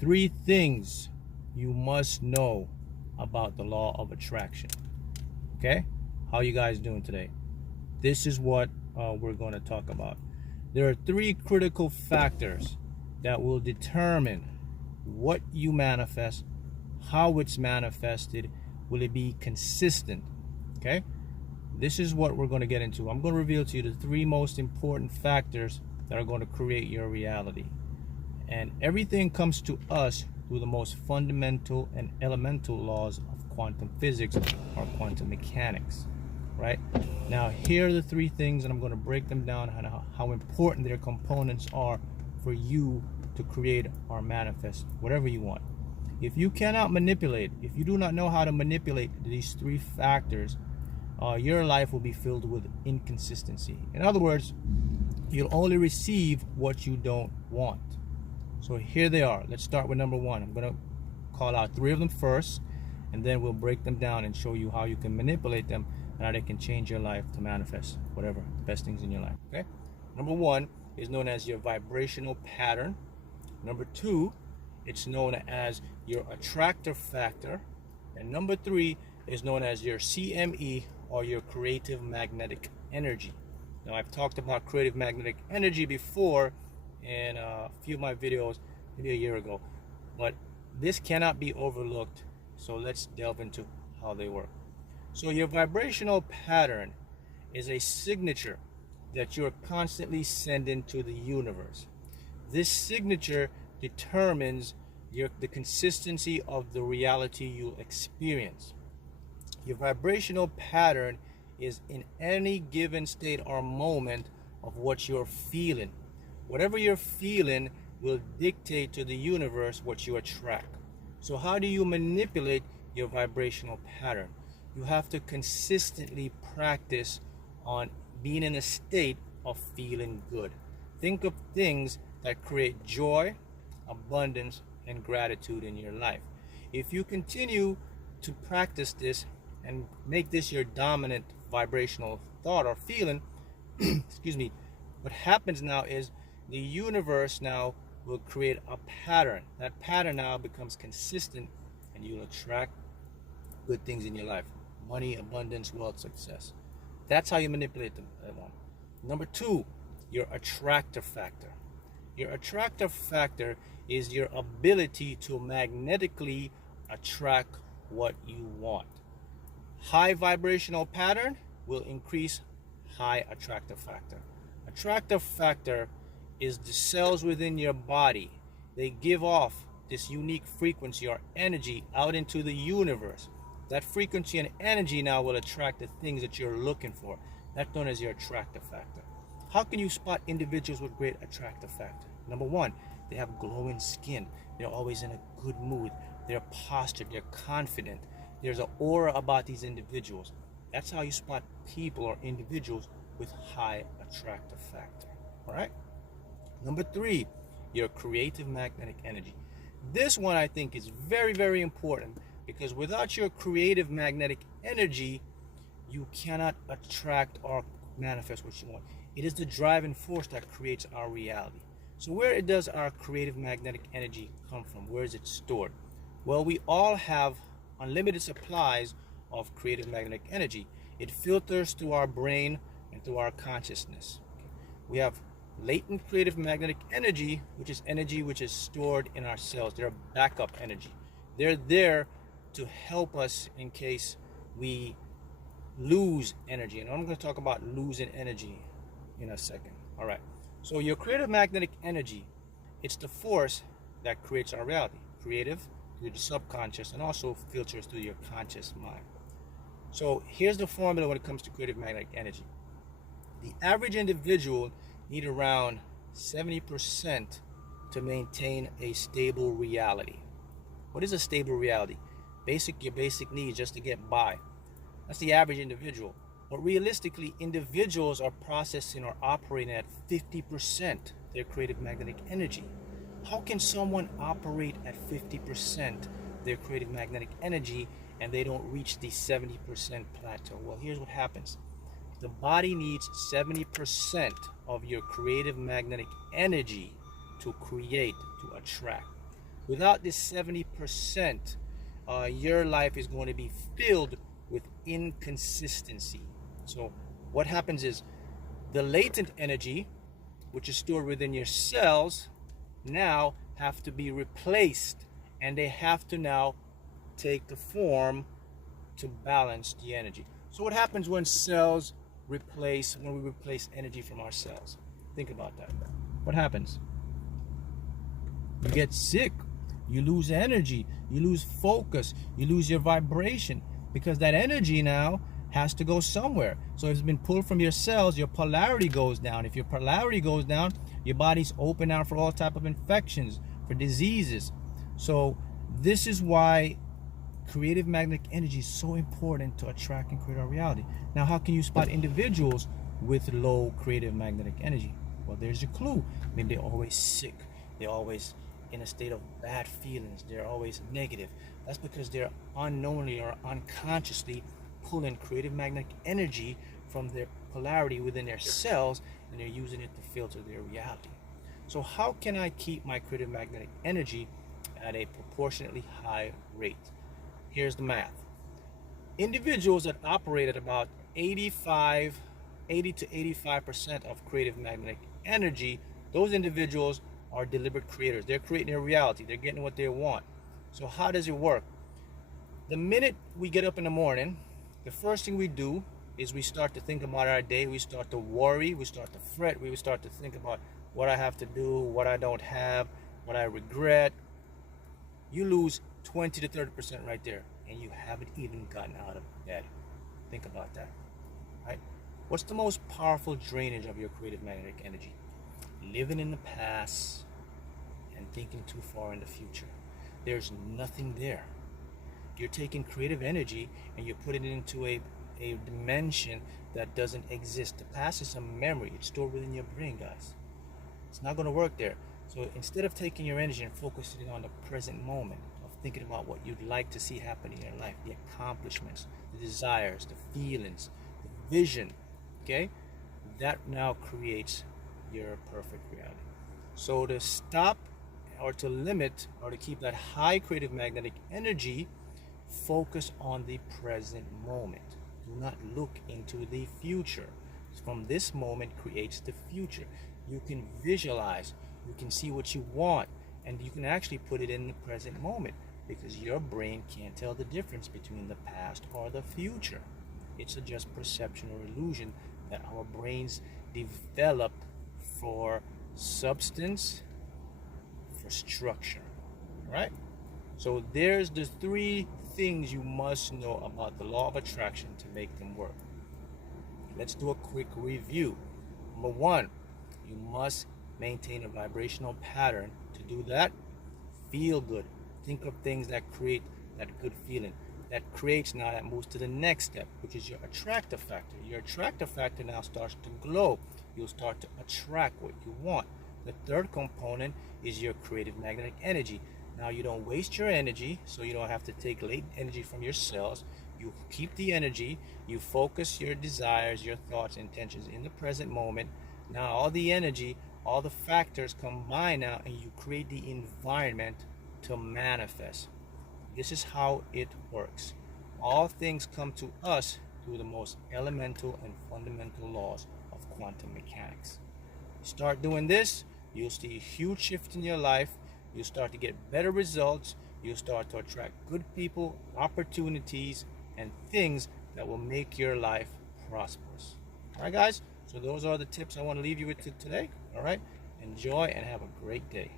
3 things you must know about the law of attraction. Okay? How you guys doing today? This is what we're going to talk about. There are 3 critical factors that will determine what you manifest, how it's manifested, will it be consistent? Okay? This is what we're going to get into. I'm going to reveal to you the 3 most important factors that are going to create your reality. And everything comes to us through the most fundamental and elemental laws of quantum physics or quantum mechanics. Right? Now, here are the 3 things, and I'm going to break them down and how important their components are for you to create or manifest whatever you want. If you cannot manipulate, if you do not know how to manipulate these 3 factors, your life will be filled with inconsistency. In other words, you'll only receive what you don't want. So here they are. Let's start with number 1. I'm going to call out 3 of them first, and then we'll break them down and show you how you can manipulate them and how they can change your life to manifest whatever, the best things in your life. Okay? Number 1 is known as your vibrational pattern. Number 2, it's known as your attractor factor. And number 3 is known as your CME, or your creative magnetic energy. Now, I've talked about creative magnetic energy before in a few of my videos, maybe a year ago, but this cannot be overlooked. So let's delve into how they work. So your vibrational pattern is a signature that you're constantly sending to the universe. This signature determines the consistency of the reality you'll experience. Your vibrational pattern is in any given state or moment of what you're feeling. Whatever you're feeling will dictate to the universe what you attract. So how do you manipulate your vibrational pattern? You have to consistently practice on being in a state of feeling good. Think of things that create joy, abundance, and gratitude in your life. If you continue to practice this and make this your dominant vibrational thought or feeling, excuse me, what happens now is the universe now will create a pattern. That pattern now becomes consistent, and you'll attract good things in your life. Money, abundance, wealth, success. That's how you manipulate them. Number 2, your attractor factor. Your attractor factor is your ability to magnetically attract what you want. High vibrational pattern will increase high attractor factor. Attractor factor is the cells within your body. They give off this unique frequency or energy out into the universe. That frequency and energy now will attract the things that you're looking for. That's known as your attractor factor. How can you spot individuals with great attractor factor? Number 1, they have glowing skin. They're always in a good mood. They're postured. They're confident. There's an aura about these individuals. That's how you spot people or individuals with high attractor factor. All right? Number 3, your creative magnetic energy. This one I think is very, very important, because without your creative magnetic energy, you cannot attract or manifest what you want. It is the driving force that creates our reality. So where does our creative magnetic energy come from? Where is it stored? Well, we all have unlimited supplies of creative magnetic energy. It filters through our brain and through our consciousness. We have latent creative magnetic energy, which is stored in our cells. They're backup energy. They're there to help us in case we lose energy. And I'm going to talk about losing energy in a second. All right. So your creative magnetic energy, it's the force that creates our reality. Creative through the subconscious, and also filters through your conscious mind. So here's the formula when it comes to creative magnetic energy. The average individual need around 70% to maintain a stable reality. What is a stable reality? Your basic needs just to get by. That's the average individual. But realistically, individuals are processing or operating at 50% their creative magnetic energy. How can someone operate at 50% their creative magnetic energy and they don't reach the 70% plateau? Well, here's what happens. The body needs 70% of your creative magnetic energy to create, to attract. Without this 70%, your life is going to be filled with inconsistency. So what happens is the latent energy, which is stored within your cells, now have to be replaced, and they have to now take the form to balance the energy. So what happens when we replace energy from our cells? Think about that. What happens? You get sick, you lose energy, you lose focus, you lose your vibration, because that energy now has to go somewhere. So if it's been pulled from your cells, your polarity goes down. If your polarity goes down, your body's open out for all type of infections, for diseases. So this is why creative magnetic energy is so important to attract and create our reality. Now, how can you spot individuals with low creative magnetic energy? Well, there's your clue. Maybe they're always sick. They're always in a state of bad feelings. They're always negative. That's because they're unknowingly or unconsciously pulling creative magnetic energy from their polarity within their cells, and they're using it to filter their reality. So how can I keep my creative magnetic energy at a proportionately high rate? Here's the math. Individuals that operate at about 80 to 85% of creative magnetic energy, those individuals are deliberate creators. They're creating their reality. They're getting what they want. So how does it work? The minute we get up in the morning, the first thing we do is we start to think about our day. We start to worry. We start to fret. We start to think about what I have to do, what I don't have, what I regret. You lose 20 to 30% right there, and you haven't even gotten out of bed. Think about that, right? What's the most powerful drainage of your creative magnetic energy? Living in the past and thinking too far in the future. There's nothing there. You're taking creative energy and you're putting it into a dimension that doesn't exist. The past is a memory. It's stored within your brain, guys. It's not going to work there. So instead of taking your energy and focusing on the present moment, of thinking about what you'd like to see happen in your life, the accomplishments, the desires, the feelings, the vision, okay? That now creates your perfect reality. So to stop or to limit or to keep that high creative magnetic energy, focus on the present moment. Do not look into the future. From this moment creates the future. You can visualize, you can see what you want, and you can actually put it in the present moment, because your brain can't tell the difference between the past or the future. It's just perception or illusion that our brains develop for substance, for structure, right? So there's the 3 things you must know about the law of attraction to make them work. Let's do a quick review. Number 1, you must maintain a vibrational pattern. To do that, feel good. Think of things that create that good feeling. That creates now, that moves to the next step, which is your attractive factor. Your attractive factor now starts to glow. You'll start to attract what you want. The third component is your creative magnetic energy. Now you don't waste your energy, so you don't have to take latent energy from your cells. You keep the energy, you focus your desires, your thoughts, intentions in the present moment. Now all the energy, all the factors combine now, and you create the environment to manifest. This is how it works. All things come to us through the most elemental and fundamental laws of quantum mechanics. Start doing this, you'll see a huge shift in your life. You'll start to get better results. You'll start to attract good people, opportunities, and things that will make your life prosperous. All right, guys? So those are the tips I want to leave you with today. All right? Enjoy and have a great day.